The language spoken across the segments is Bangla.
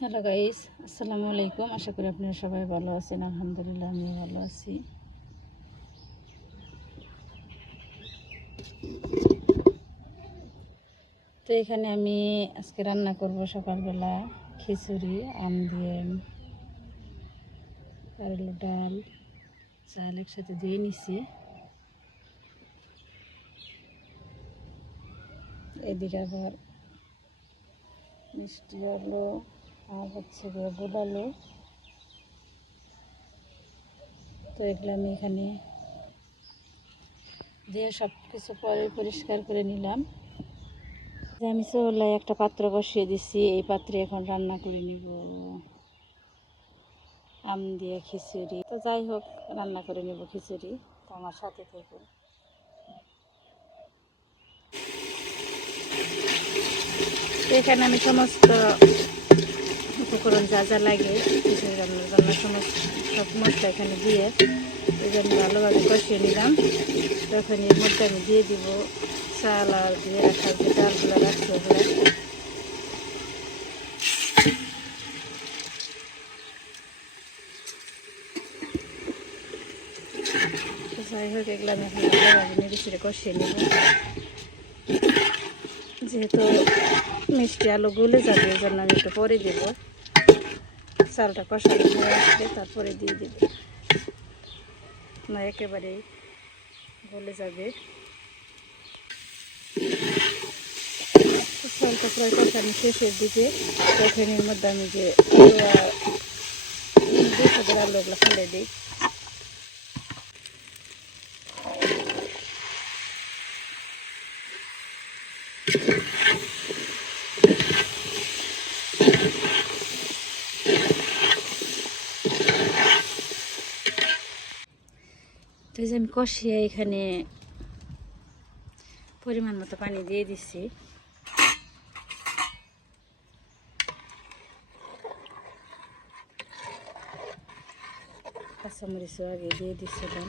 হ্যালো গাইস, আসসালামু আলাইকুম। আশা করি আপনারা সবাই ভালো আছেন। আলহামদুলিল্লাহ আমি ভালো আছি। তো এখানে আমি আজকে রান্না করব সকালবেলা খিচুড়ি, আম দিয়ে কারলো ডাল, চাল একসাথে দিয়ে নিছি। এদিকে আবার মিষ্টি আলু আর হচ্ছে গোল আলু। তো এগুলো আমি এখানে দিয়ে সব কিছু পরে পরিষ্কার করে নিলাম। আমি চুলায় একটা পাত্র বসিয়ে দিছি। এই পাত্রে এখন রান্না করে নিব আম দিয়ে খিচুড়ি। তো যাই হোক, রান্না করে নেব খিচুড়ি। তো আমার সাথে থেকে এখানে আমি সমস্ত উপকরণ যা যা লাগে খিচুড়ি রান্নার জন্য সব মশলা এখানে দিয়ে এই জন্য ভালোভাবে কষিয়ে নিলাম। তখন এর মধ্যে আমি দিয়ে দিব চাল আর দিয়ে রাখা যে ডালগুলো রাখছি ওগুলো। যাই হোক, এগুলো আমি এখন ভালোভাবে নেড়ে চেড়ে কষিয়ে নেব। যেহেতু মিষ্টি আলু গলে যাবে এই জন্য আমি একটু পরে দেব। চালটা কষানো হয়ে আসলে তারপরে দিয়ে দেব, না একেবারেই গলে যাবে। চালটা প্রায় কষানো শেষের দিকে তখন এর মধ্যে আমি যে আলুগুলো ফেলে দিই। তো এই যে আমি কষিয়ে এখানে পরিমাণ মতো পানি দিয়ে দিচ্ছি। কাঁচামরিচও আগে দিয়ে দিচ্ছিলাম।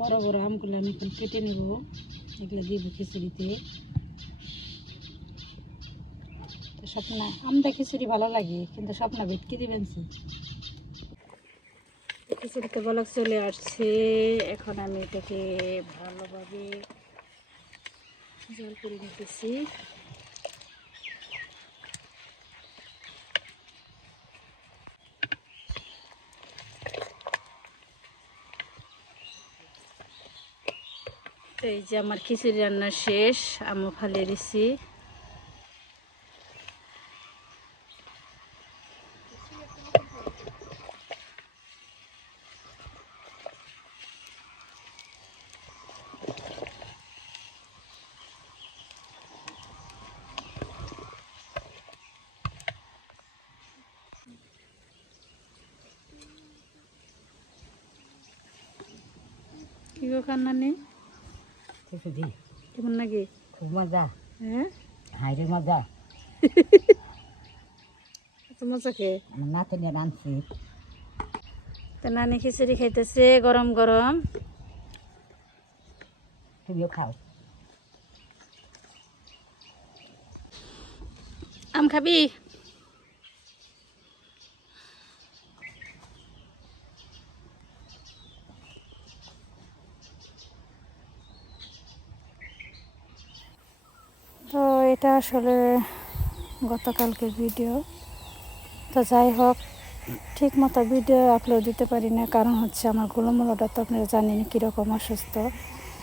বড় বড় আমগুলো আমি এখন কেটে নেব, এগুলো দিব খিচুড়িতে। তো স্বপ্না আমটা খিচুড়ি ভালো লাগে, কিন্তু স্বপ্না ভেটকি দিবেন। খিচুড়িতে বলক চলে আসছে। এখন আমি এটাকে ভালোভাবে জল করে নিতেছি। তো এই যে আমার খিচুড়ি রান্না শেষ, আমও ফালিয়ে দিছি। কি গো কান্না নেই কেমন নাকি? খুব মজা। হ্যাঁ, হাইরে মজা। এত মজা খেয়ে আমার নাতনি রাঁধছি। তো নানি খিচুড়ি খাইতেছে গরম গরম। তুমিও খাও। আম খাবি? তো এটা আসলে গতকালকের ভিডিও। তো যাই হোক, ঠিক মতো ভিডিও আপলোড দিতে পারি না, কারণ হচ্ছে আমার গোলমূলটা তো আপনারা জানেন কীরকম অসুস্থ।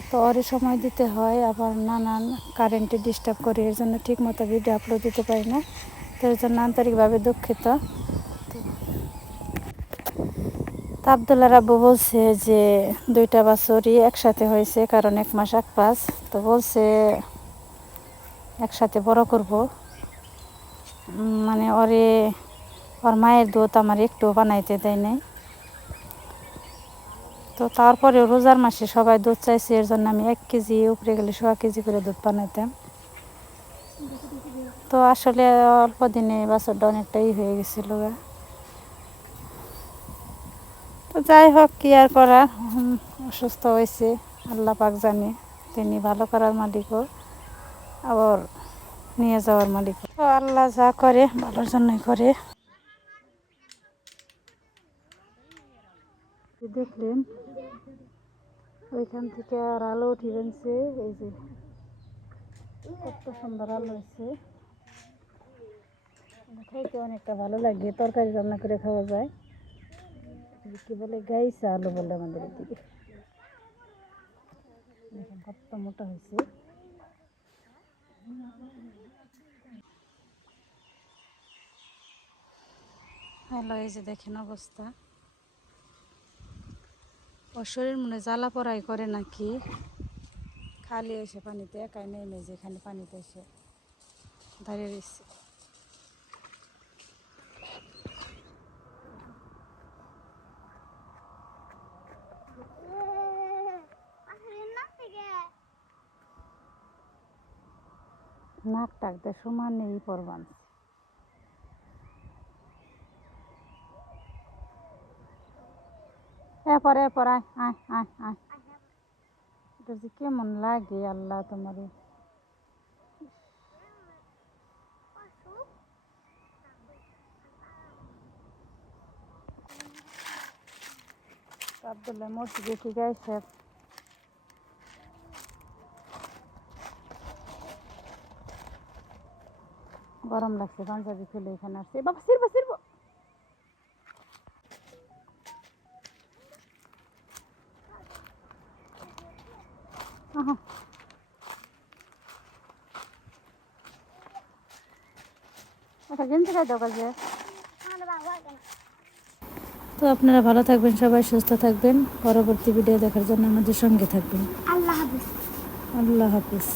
তো ওর সময় দিতে হয়, আবার নানান কারেন্টে ডিস্টার্ব করে, এর জন্য ঠিক মতো ভিডিও আপলোড দিতে পারি না। তো এর জন্য আন্তরিকভাবে দুঃখিত। তো আবদুল্লার আব্বু বলছে যে 2টা বাছুরই একসাথে হয়েছে, কারণ 1 মাস 1 পাঁচ। তো বলছে একসাথে বড় করব, মানে ওর মায়ের দুধ আমার একটু বানাইতে দেয় নাই। তো তারপরে রোজার মাসে সবাই দুধ চাইছে, এর জন্য আমি 1 কেজি উপরে গেলে 1.5 কেজি করে দুধ বানাইতাম। তো আসলে অল্প দিনে বাছুরটা অনেকটাই হয়ে গেছিল। যাই হোক, কি আর করার, অসুস্থ হয়েছে, আল্লাহ পাক জানে। তিনি ভালো করার মালিকও, আবার নিয়ে যাওয়ার মালিক। তো আল্লাহ যা করে ভালোর জন্যই করে। দেখলেন ওইখান থেকে আর আলো উঠে গেছে, এই যে কত সুন্দর আলো হয়েছে। খাইতে অনেকটা ভালো লাগে, তরকারি রান্না করে খাওয়া যায়। কি বলে গাইছে আলু বলে আমাদের এদিকে। দেখেন কত মোটা হয়েছে। হ্যালো, এই যে দেখেন অবস্থা। ওর শরীর মনে জ্বালা পড়াই করে নাকি, খালি এসে পানিতে একাই নেমে যেখানে পানিতে এসে দাঁড়িয়ে রয়েছে। নাক টাকতে সমান নেই পরবান। এরপর এরপর আয় আয় আয় আয়। এটা যে কেমন লাগে আল্লাহ তোমার। আব্দুল্লাহ মসজিদে ঠিক আছে। গরম লাগছে, পাঞ্জাবি খুলে এখানে আসছে। বাবা সিরবো সিরবো। একটা গেঞ্জি খাই দাও কাজে। তো আপনারা ভালো থাকবেন, সবাই সুস্থ থাকবেন। পরবর্তী ভিডিও দেখার জন্য আমাদের সঙ্গে থাকবেন। আল্লাহ হাফেজ। আল্লাহ হাফিজ।